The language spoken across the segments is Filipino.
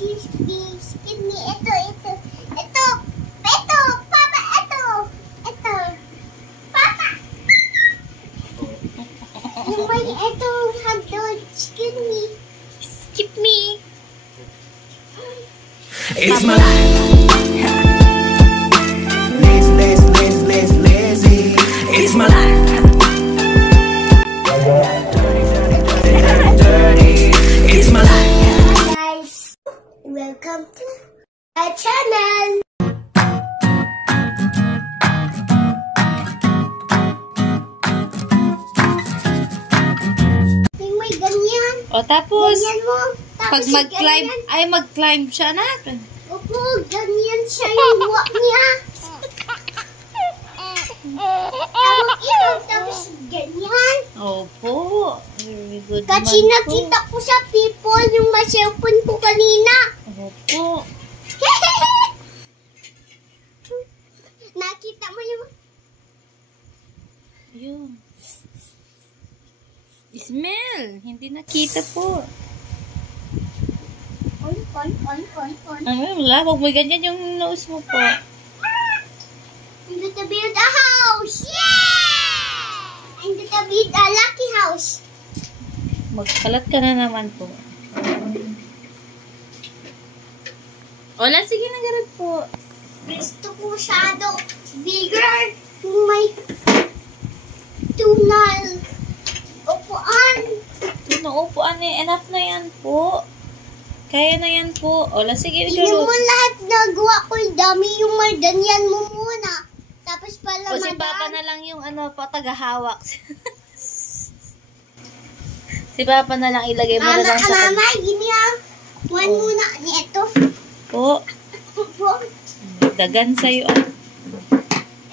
excuse me. Ito. Papa, ito. Papa. Yung may ito, hotdog. Excuse me. Skip me. It's my life. Lazy. It's my life. Dirty. It's my life. Hi guys, welcome to our channel. May ganyan. O tapos, Ganyan mo. pag Tapos mag-climb, ganyan. ay mag-climb siya na. Opo, ganyan siya yung walk niya. Tapos ganyan. Opo. Very good Kasi man nakita ko sa people yung may cellphone ko kanina. po. Opo. Nakita mo yung... Yun. Smell. Hindi nakita po. On. Wala. Huwag mo ganyan yung nose mo po. I'm gonna build a house! Yeah! I'm gonna build a lucky house. Magkalat ka na naman po. Wala, sige na garag po. Gusto ko shadow bigger kung may tunal upuan. Naupuan eh. Enough na yan po. Kaya na yan po. Wala, sige. Tingnan mo lahat nagawa ko. Dami yung may ganyan mo muna. Tapos pala O si Papa na lang yung tagahawak. Si Papa na lang ilagay mo na lang sa Mama, ganyan. One muna nito. po. Upo. Dagan sa'yo.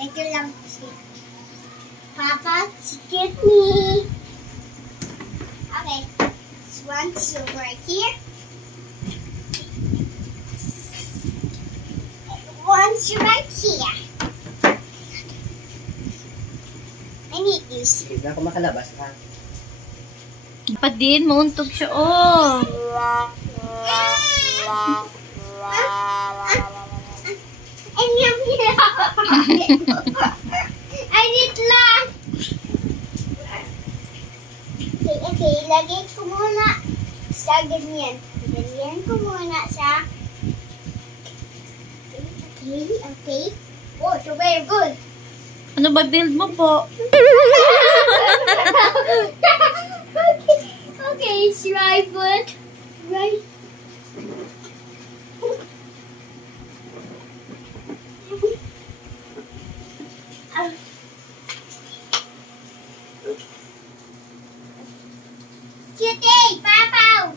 Ito lang kasi. Papa, skip me. Okay. This one's right here. One's right here. I need this. Hindi na ako makalabas ha. Pa din, mauntog siya. Oh. I need lang. Okay, lagay ko muna sa ganyan. Ganyan ko muna sa... Okay. Oh, so very good. Ano ba build mo po? Okay, it's right foot. Right. Cutie, Papa.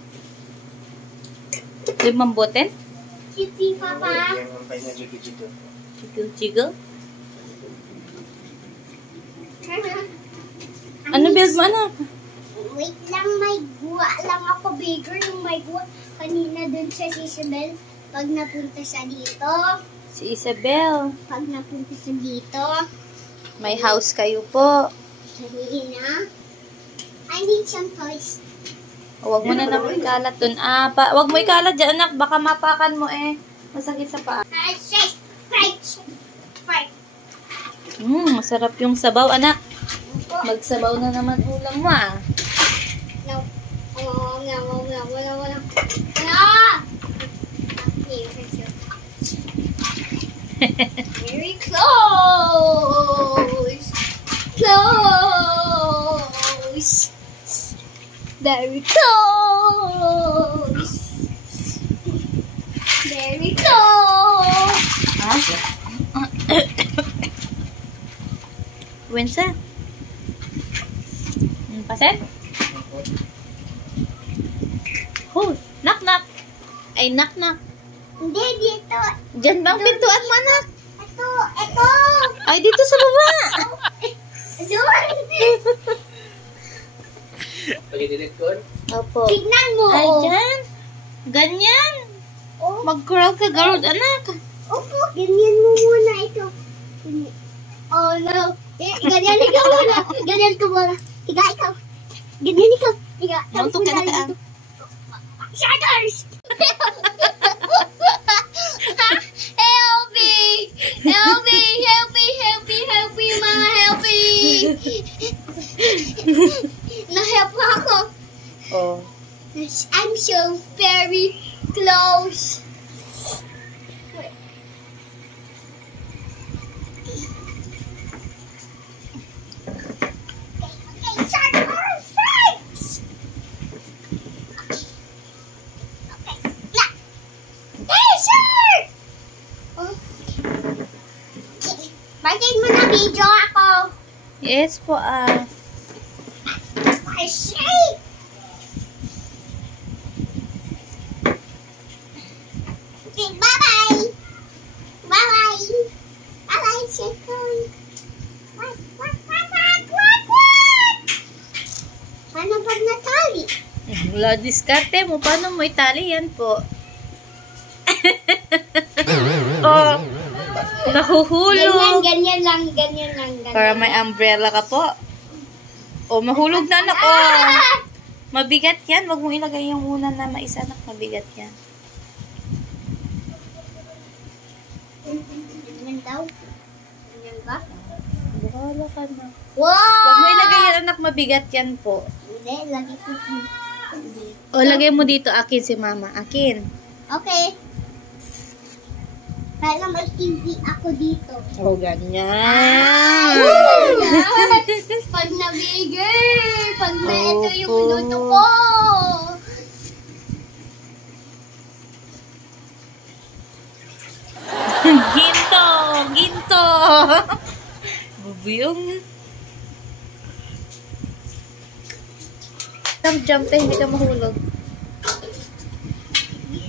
Limamboten? Cutie, Papa. Yan ang pahinga dito. Chiggle-chiggle? Ano build mo, anak? Wait lang, may guwa lang ako bigger yung may guwa kanina dun sa Isabel. Pag napunta siya dito. Si Isabel. Pag napunta siya dito. May house kayo po. Sabihin na. I need some toys. Huwag mo na naman ikalat dun. Huwag mo ikalat dyan, anak. Baka mapakan mo eh. Masakit sa paa. Fried. Masarap yung sabaw, anak. Magsabaw na naman ulam mo ah. No. No. Very close. Very close. Very close. Ha? Wensa? Paset? Oh, knock. Ay, knock. Hindi, dito. Diyan bang pintuan mo, anak? Ito. Ay, dito sa baba. Doon. Pag-delete ko? Opo. Tignan mo. Ay, dyan. Ganyan. Oh. Mag-crawl ka, garod, anak. Opo, ganyan mo muna ito. Oh, no. Ganyan ikaw muna. Ganyan ko muna. Higa ikaw. Ganyan ikaw. Higa. Mauntog ka na ka. Shutters! so very close. Okay, shark or sharks. Okay, yeah. Hey, shark! Oh. Bakit mo na video ako? Yes po, I say. Okay, bye-bye. Bye-bye. Bye-bye, chicken. What? Paano pag natali? Wala diskarte mo. Paano mo itali yan po? Oh, nahuhulog. Ganyan lang. Para may umbrella ka po. Oh, mahulog na anak. Oh. Mabigat yan. Wag mong ilagay yung una na maisa anak. Mabigat yan. Ganyan daw. Ganyan ba? Bahala ka na. Wow! Wag mo ilagay yan anak. Mabigat yan po. Hindi, lagi ko. O, lagay mo dito. Akin si mama. Akin. Okay. Kaya may TV ako dito. Oh, ganyan. Pag na-bigger, pag na ito yung Opo. luto ko. Ginto! Ginto! Bubuyong. Jump tayo, hindi ka mahulog.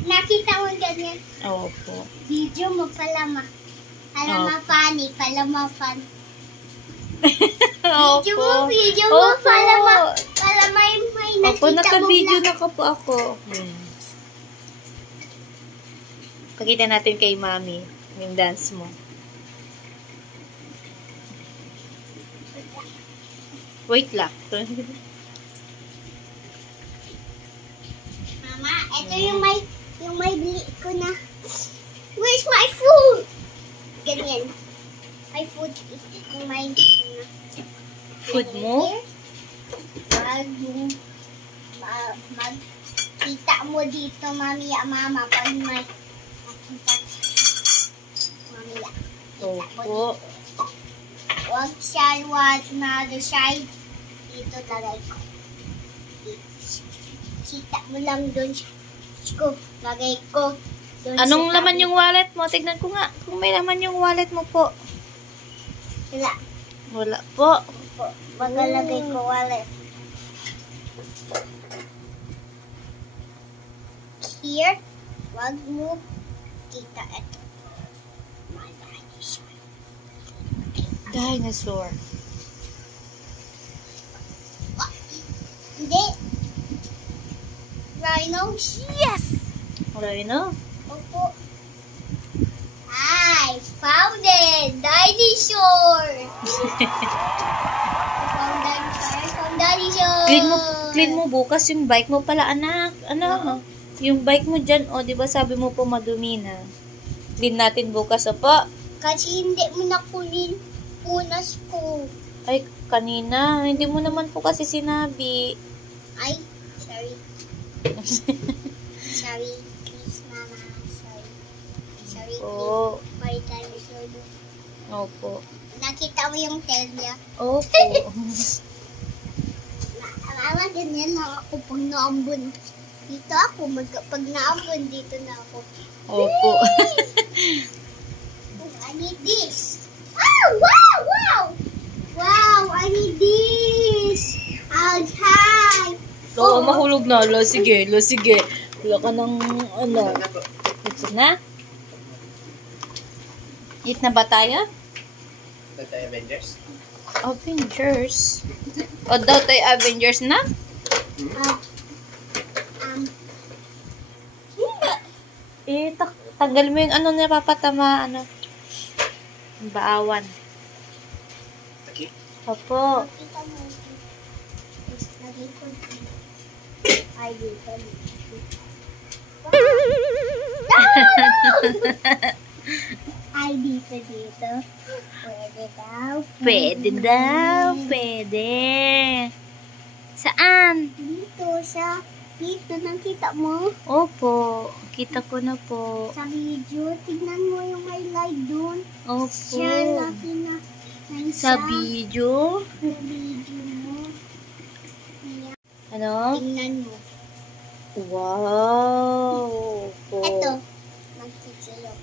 Nakita mo ganyan. Opo. Video mo palama. Palama funny, palama fun. Video mo, Opo. palama may Opo, nakita mo naka-video lang. na ka po ako. Pakita natin kay mami yung dance mo. Wait lang. Mama, ito yung may bili ko na. Where's my food? Ganyan. My food. Yung may Food mo? Magkita mo dito, mama, pag may makita. Mamaya. Opo. Huwag siya, na the side. Dito lagay ko. Kita mo lang doon ko. Lagay ko. Doon Anong sa laman tabi. yung wallet mo? Tignan ko nga. Kung may laman yung wallet mo po. Wala. Wala po. Magalagay ko wallet. Here, wag mo kita ito. My dinosaur. Dinosaur. Hindi. Rhino? Yes! Rhino? Opo. I found it! Dinosaur! I found dinosaur! Clean mo bukas yung bike mo pala, anak. Ano? Yung bike mo dyan, o, di ba sabi mo po madumi na. Clean natin bukas, opo. Kasi hindi mo nakunin punas ko. Ay, kanina. Hindi mo naman po kasi sinabi. Ay, sorry. Sorry, please, mama. Sorry. Sorry, Oo. please. My dinosaur. Opo. Nakita mo yung tail niya? Opo. Mama, ganyan lang ako pag naambon. Dito ako, pag naambon, dito na ako. Opo. I need this. Oh, wow, wow. Wow, I need this. Outside. Oo, mahulog na. Lo, sige. Wala ka ng, ano. Ito na? Eat na ba tayo? Ito tayo, Avengers. Avengers? O daw tayo Avengers na? Eh, tanggal mo yung ano na papatama, ano. Yung baawan. Okay. Opo. Kita mo. Lagay ko dito. Ay, dito. Ay, dito. Pwede daw. Pwede daw, pwede. Saan? Dito sa Ito, nakita mo? Opo. Kita ko na po. Sa video, tignan mo yung highlight doon. Opo. Share natin na Sa video? Sa video mo. Ayan. Ano? Tingnan mo. Wow. Opo. Ito. Magkikilo.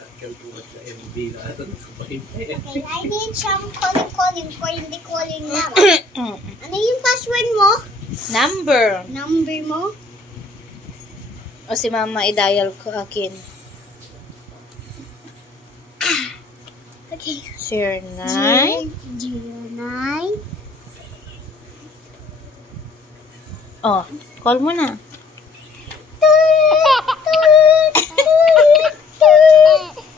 Nagkaltuwat sa MB na ito. Okay, I need some calling for hindi calling now. Ano yung password mo? Number. Number mo? O si mama i-dial ko akin. Okay. 09. 09. Oh, call mo na.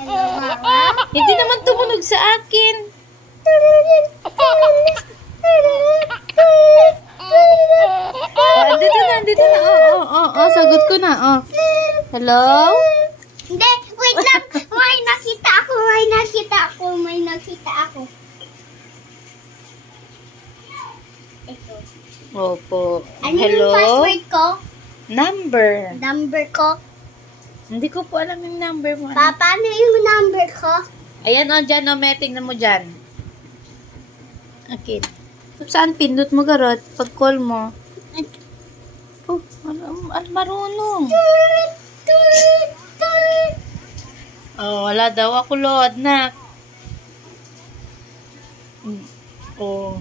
Hello, Mama. Hindi naman tumunog sa akin. Andito na. Sagot ko na. Oh. Hello? Hindi, wait lang. May nakita ako. Ito. Opo. Ano Hello? yung password ko? Number. Number ko? Hindi ko po alam yung number mo. Paano yung number ko? Ayan o, dyan o. Tingnan mo dyan. Okay. Saan pindot mo, Garot? Pag call mo. Oh, marunong. Oh, wala daw ako load na. Oh,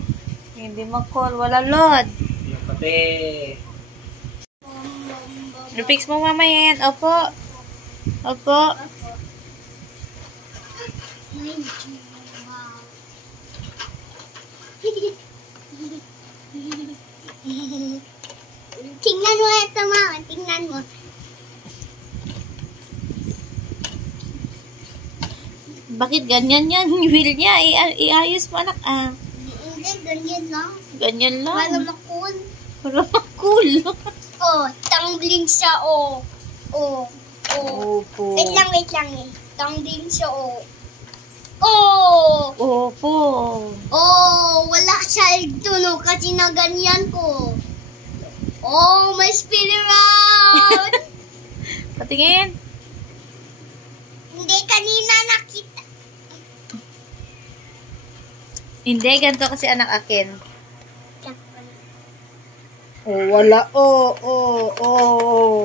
hindi mag-call. Wala load. Yung kape. I-fix mo mamaya yan. Opo. Opo. Tingnan mo ito, Mama. Tingnan mo. Bakit ganyan yan? Wheel niya. Iayos mo, anak. Hindi, ganyan lang. Ganyan Para lang. makul. Para cool. Oh, tumbling siya, oh. Oh. Opo. Wait lang eh. Tumbling siya, oh. Oh! Opo. Oh, wala siya tunog kasi na ganyan ko. Oh, may spin around! Patingin. Hindi, kanina nakita. Hindi, ganito kasi anak akin. Oh, wala. Oh.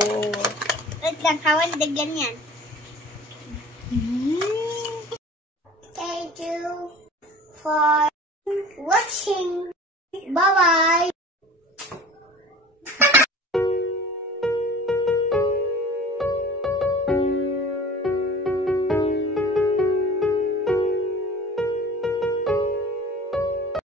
Wait lang, hawan na ganyan. Thank you for watching. Bye-bye.